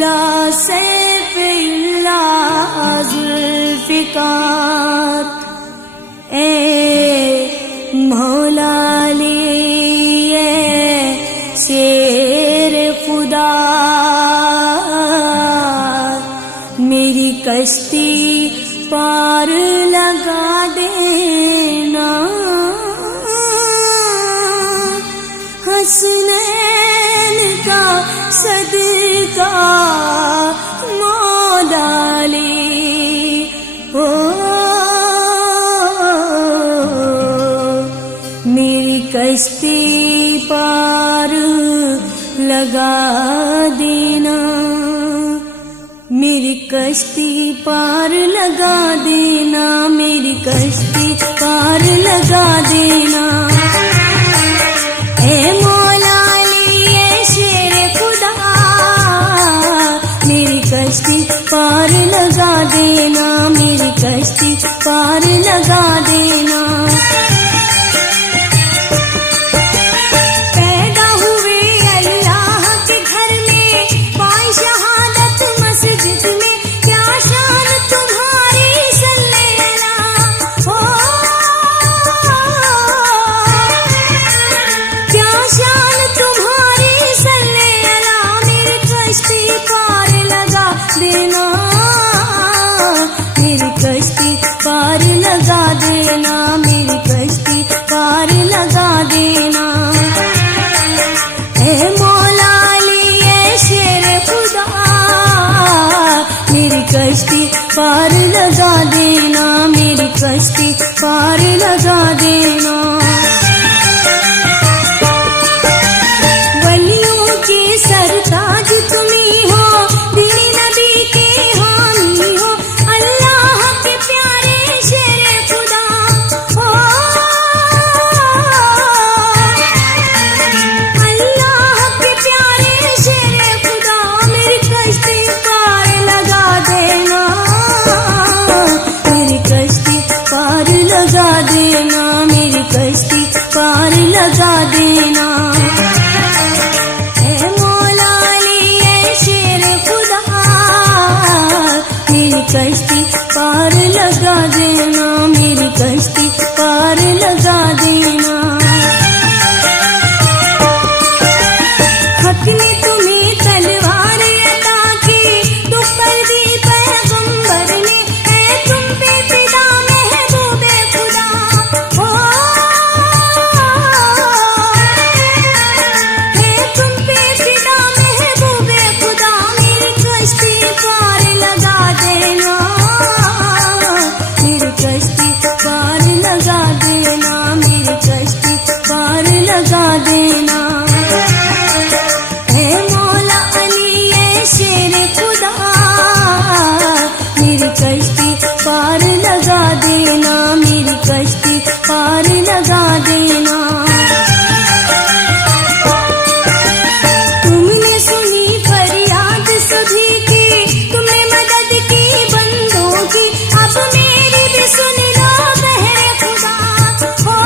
मौला सैफ़िल्लाह ज़ुल्फ़िकार, ए मौला लिए शेर खुदा, मेरी कश्ती पार लगा देना। हसनैन का सदका मौला ले, ओ मेरी कश्ती पार लगा देना, मेरी कश्ती पार लगा देना, मेरी कश्ती पार लगा देना। ए मौला लिए शेर खुदा, मेरी कश्ती पार लगा देना, मेरी कश्ती पार लगा देना। पैदा हुए अल्लाह के घर में, पाई शहादत मस्जिद में, क्या शान तुम्हारी सल्ले अला, ओ क्या शान तुम्हारी सल्ले अला, मेरी कश्ती पार लगा देना, मेरी कश्ती पार लगा देना, मेरी कश्ती पार लगा देना। ए मौला लिए शेर खुदा, मेरी कश्ती पार लगा देना, मेरी कश्ती पार लगा देना। वलियों के सरताज तुम्ही हो, दीनी नबी के हामी हो, अल्लाह के प्यारे शेर खुदा, ओ अल्लाह के प्यारे शेर खुदा, मेरी कश्ती पार लगा देना, मेरी कश्ती पार लगा देना, मेरी कश्ती पार लगा देना। ए मौला लिए शेर खुदा, मेरी कश्ती पार लगा देना, मेरी कश्ती पार लगा देना। हक ने तुम्हें तलवार अता की, दुख पर दी पैगंबर ने, है तुम पे फिदा महबूबे खुदा, ओ है तुम पे फिदा महबूबे खुदा, मेरी कश्ती पार लगा देना, मेरी कश्ती पार लगा देना, मेरी कश्ती पार लगा देना। ए मौला अली ए शेर खुदा, मेरी कश्ती पार लगा देना, मेरी कश्ती पार लगा देना। तुमने सुनी फरियाद सभी की, तुमने मदद की बंदों की, अब मेरी भी सुन लो बहरे खुदा, ओ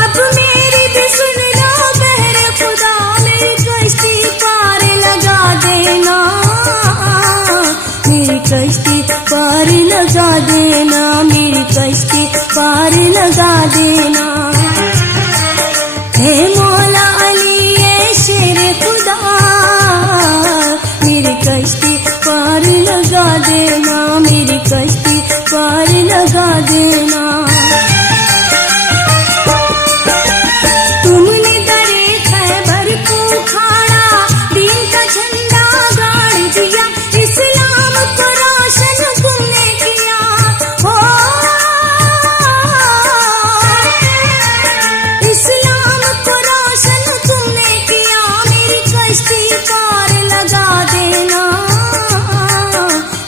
अब मेरी भी सुन लो बहरे खुदा, मेरी कश्ती पार लगा देना, मेरी कश्ती पार लगा देना, मेरी कश्ती पार लगा देना। हे मौला अली ए शेर खुदा, मेरी कश्ती पार लगा देना, मेरी कश्ती पार लगा देना। तुमने दरे खैबर को उखाड़ा, दीन का झंडा गाड़ दिया, इस्लाम को रोशन तुमने किया, ओ इस्लाम को रोशन तुमने किया, मेरी कश्ती पार लगा देना,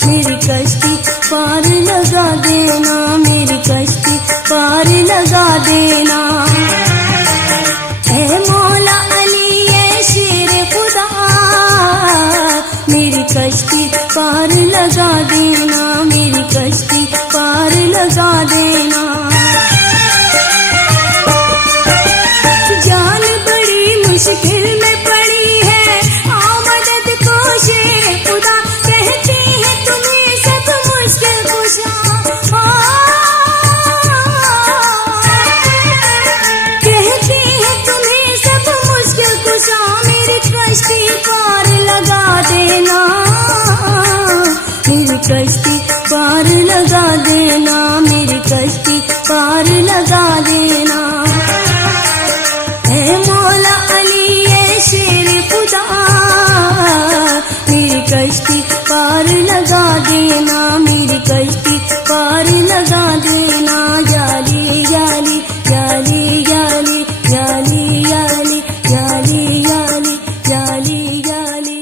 मेरी कश्ती पार लगा देना, मेरी कश्ती पार लगा देना। ए मौला अली ए शेर खुदा, मेरी कश्ती पार लगा देना, मेरी कश्ती पार लगा देना। जान बड़ी मुश्किल में गुस्सा मेरी कश्ती पार लगा देना, मेरी कश्ती पार लगा देना, मेरी कश्ती पार लगा देना। ऐ मौला अली ए शेर खुदा, मेरी कश्ती पार लगा देना, मेरी कश्ती पार लगा देना। जाली जाली जाली जाली जाली जाली जाली जाली जाली जाली जाली।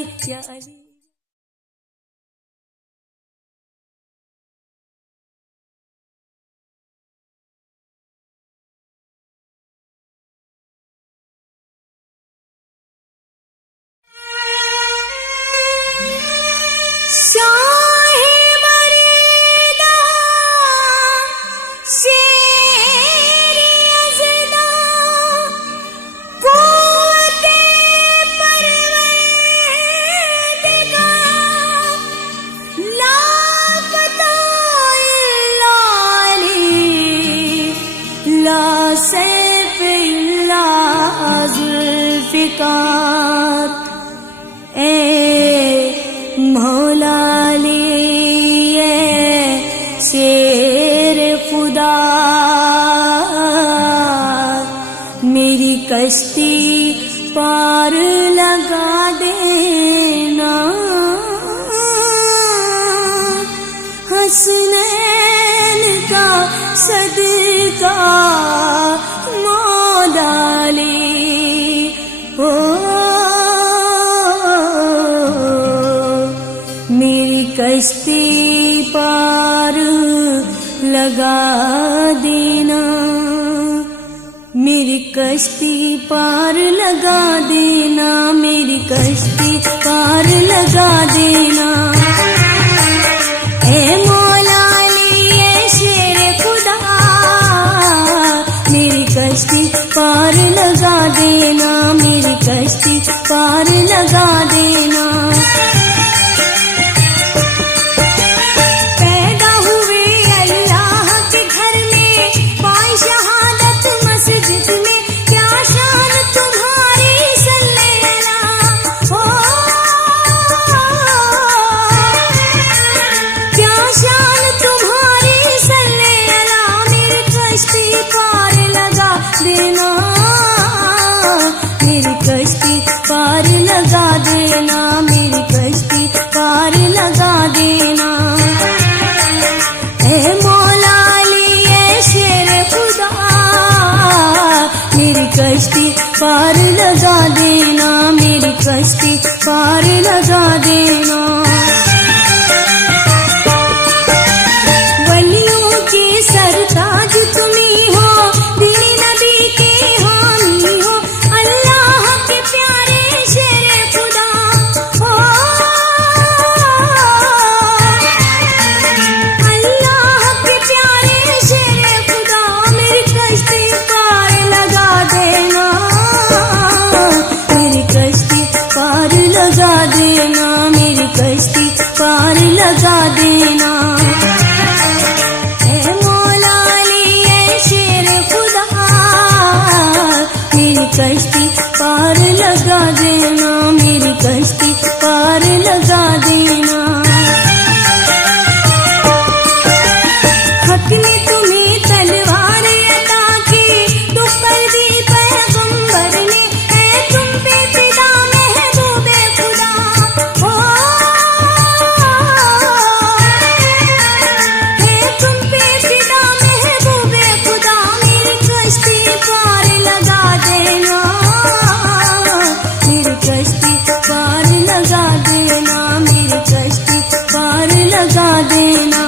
कश्ती पार लगा देना, हसनैन का सदका मौलाली। ओ मेरी कश्ती पार लगा देना, मेरी कश्ती पार लगा देना, मेरी कश्ती पार लगा देना। ए मौला अली ए शेर खुदा, मेरी कश्ती पार लगा देना, मेरी कश्ती पार लगा देना। पैदा हुए अल्लाह के घर में, पाई शहादत मस्जिद में, क्या शान तुम्हारी सल्ले अला। ओ क्या शान तुम्हारी सल्ले अला। मेरी कश्ती पार लगा देना, मेरी कश्ती पार लगा देना, मेरी कश्ती पार लगा देना। ए मौला अली ए शेर खुदा, मेरी कश्ती पार लगा देना, मेरी कश्ती पार लगा देना। वलियों के सरताज तुम्ही हो, दीन नबी के हामी हो, अल्लाह के प्यारे शेर खुदा। ओ अल्लाह के प्यारे शेर खुदा, मेरी कश्ती पार लगा देना, मेरी कश्ती पार लगा देना, मेरी कश्ती पार लगा देना। ए मौला अली ए शेर खुदा, मेरी कश्ती पार लगा देना, मेरी कश्ती पार लगा देना। हक ने तुम्हें तलवार अता की, तो कर दी पैगंबर ने, है तुम पे फिदा महबूबे खुदा। ओ है तुम पे फिदा महबूबे खुदा, मेरी कश्ती पार लगा देना, मेरी कश्ती पार लगा देना, मेरी कश्ती पार लगा देना।